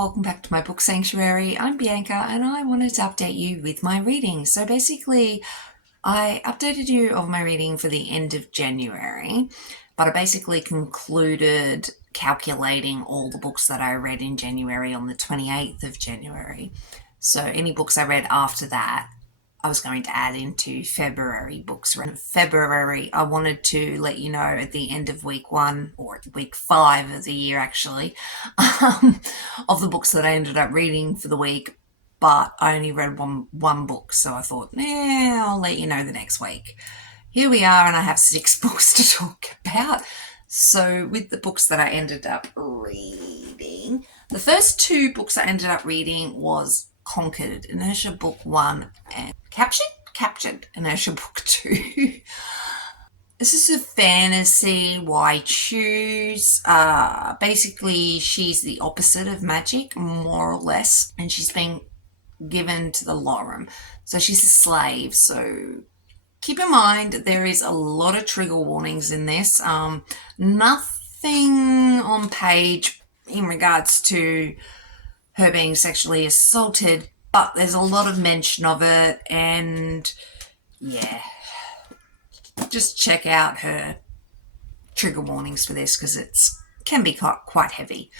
welcome back to my book sanctuary. I'm Bianca and I wanted to update you with my reading. So basically, I updated you of my reading for the end of January, but I basically concluded calculating all the books that I read in January on the 28th of January. So any books I read after that, I was going to add into February books. In February, I wanted to let you know at the end of week 1, or week 5 of the year actually, of the books that I ended up reading for the week, but I only read one book, so I thought, I'll let you know the next week. Here we are, and I have 6 books to talk about. So with the books that I ended up reading, the first 2 books I ended up reading was Conquered, Inertia Book 1, and Captured, Inertia Book 2. This is a fantasy. Why choose? Basically, she's the opposite of magic, more or less, and she's been given to the Lorem. So she's a slave. So keep in mind there is a lot of trigger warnings in this. Nothing on page in regards to her being sexually assaulted, but there's a lot of mention of it, and yeah, just check out her trigger warnings for this because it can be quite heavy.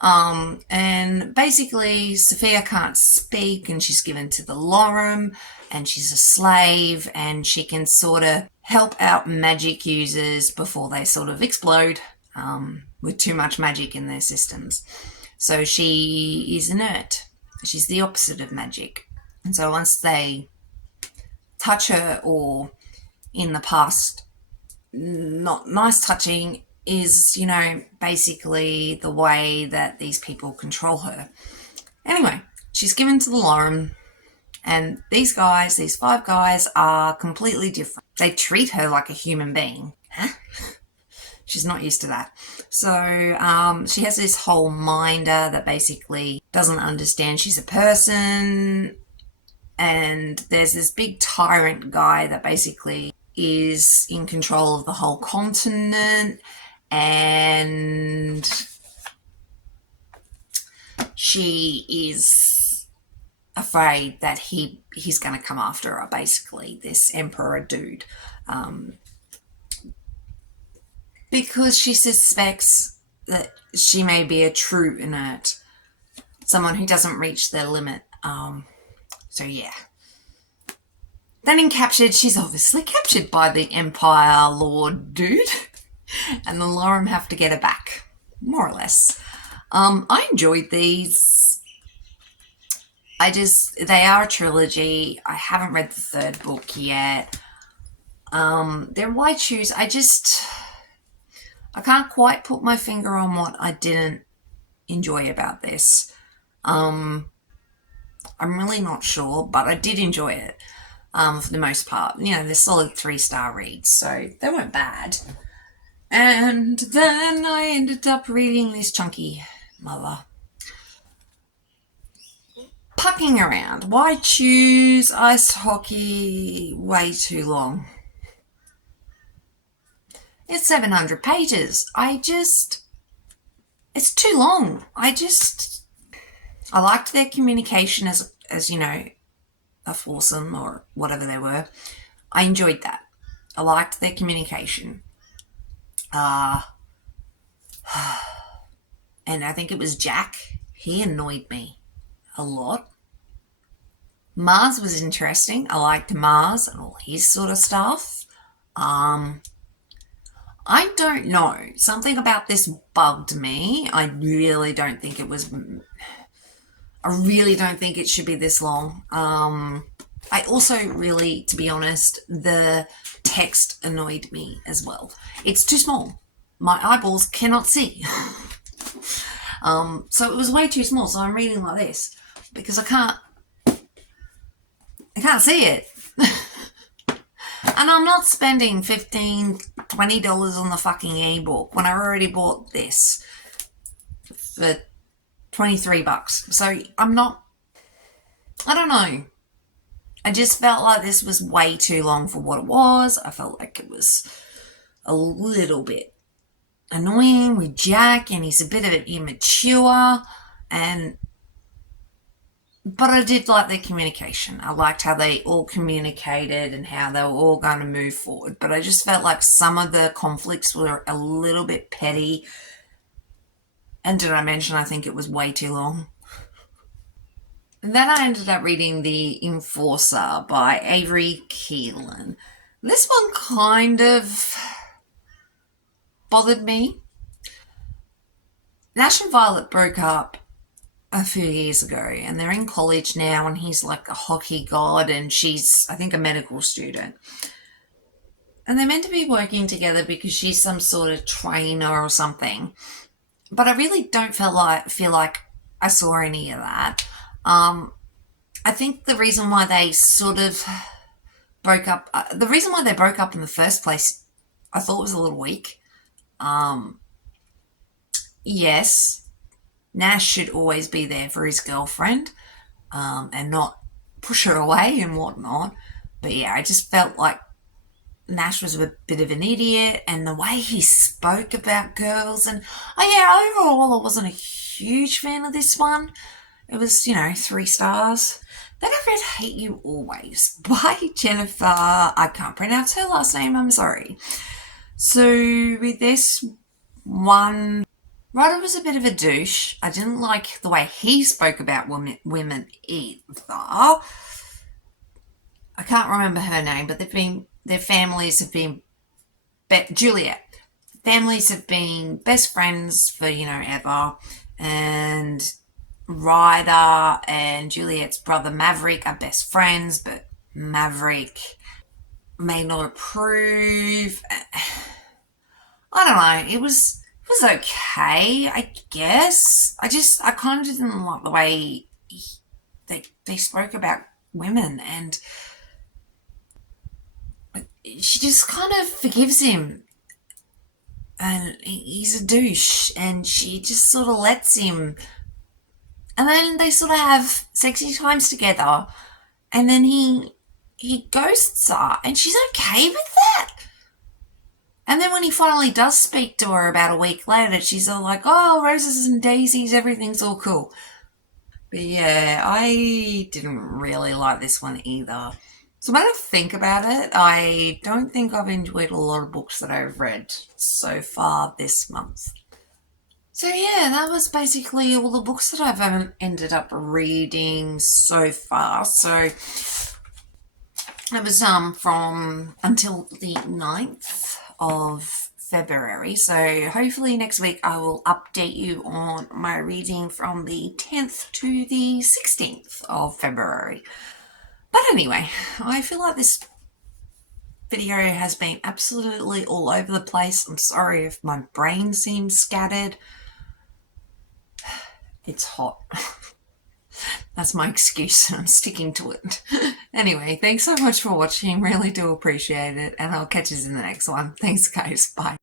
And basically Sophia can't speak and she's given to the Lorem and she's a slave, and she can sort of help out magic users before they sort of explode with too much magic in their systems. So she is inert. She's the opposite of magic. And so once they touch her, or in the past, not nice touching is, basically the way that these people control her. Anyway, she's given to the Lorem, and these 5 guys are completely different. They treat her like a human being. Huh? She's not used to that. So she has this whole minder that basically doesn't understand she's a person. And there's this big tyrant guy that basically is in control of the whole continent. And she is afraid that he's going to come after her, basically, this emperor dude. Because she suspects that she may be a true inert, someone who doesn't reach their limit. So yeah. Then in Captured, she's obviously captured by the Empire Lord dude, and the Lorem have to get her back, more or less. I enjoyed these. They are a trilogy. I haven't read the 3rd book yet. They're why choose. I can't quite put my finger on what I didn't enjoy about this. I'm really not sure, but I did enjoy it for the most part. They're solid 3-star reads, so they weren't bad. And then I ended up reading this chunky mother. Pucking Around. Why choose Ice Hockey? Way too long. It's 700 pages. It's too long. I liked their communication as a foursome or whatever they were. I enjoyed that. I liked their communication. And I think it was Jack. He annoyed me a lot. Mars was interesting. I liked Mars and all his sort of stuff. I don't know. Something about this bugged me. I really don't think it should be this long. I also really, to be honest, the text annoyed me as well. It's too small. My eyeballs cannot see. So it was way too small. So I'm reading like this because I can't see it. And I'm not spending $15, $20 on the fucking ebook when I already bought this for $23. So I don't know. I just felt like this was way too long for what it was. I felt like it was a little bit annoying with Jack, and he's a bit of an immature, And but I did like their communication. I liked how they all communicated and how they were all going to move forward. But I just felt like some of the conflicts were a little bit petty. And did I mention I think it was way too long? And then I ended up reading The Enforcer by Avery Keelan. This one kind of bothered me. Nash and Violet broke up a few years ago and they're in college now, and he's like a hockey god and she's, I think, a medical student. And they're meant to be working together because she's some sort of trainer or something. But I really don't feel like I saw any of that. I think the reason why they sort of broke up, the reason why they broke up in the first place, I thought was a little weak. Yes, Nash should always be there for his girlfriend, and not push her away and whatnot. But yeah, I just felt like Nash was a bit of an idiot, and the way he spoke about girls, and overall I wasn't a huge fan of this one. It was, 3 stars. Then I read Hate You Always by Jennifer. I can't pronounce her last name, I'm sorry. So with this one, Ryder was a bit of a douche. I didn't like the way he spoke about women either. I can't remember her name, but their families have been, Juliet. Families have been best friends for, ever. And Ryder and Juliet's brother Maverick are best friends, but Maverick may not approve. I don't know. It was okay, I guess. I kind of didn't like the way they spoke about women, and she just kind of forgives him, and he's a douche, and she just sort of lets him, and then they sort of have sexy times together, and then he ghosts her, and she's okay with that. And then when he finally does speak to her about a week later, she's all like, oh, roses and daisies, everything's all cool. But yeah, I didn't really like this one either. So when I think about it, I don't think I've enjoyed a lot of books that I've read so far this month. So yeah, that was basically all the books that I've ended up reading so far. So it was from until the 9th of February. So hopefully next week I will update you on my reading from the 10th to the 16th of February. But anyway, I feel like this video has been absolutely all over the place. I'm sorry if my brain seems scattered. It's hot. That's my excuse, and I'm sticking to it. Anyway, thanks so much for watching. Really do appreciate it, and I'll catch you in the next one. Thanks, guys. Bye.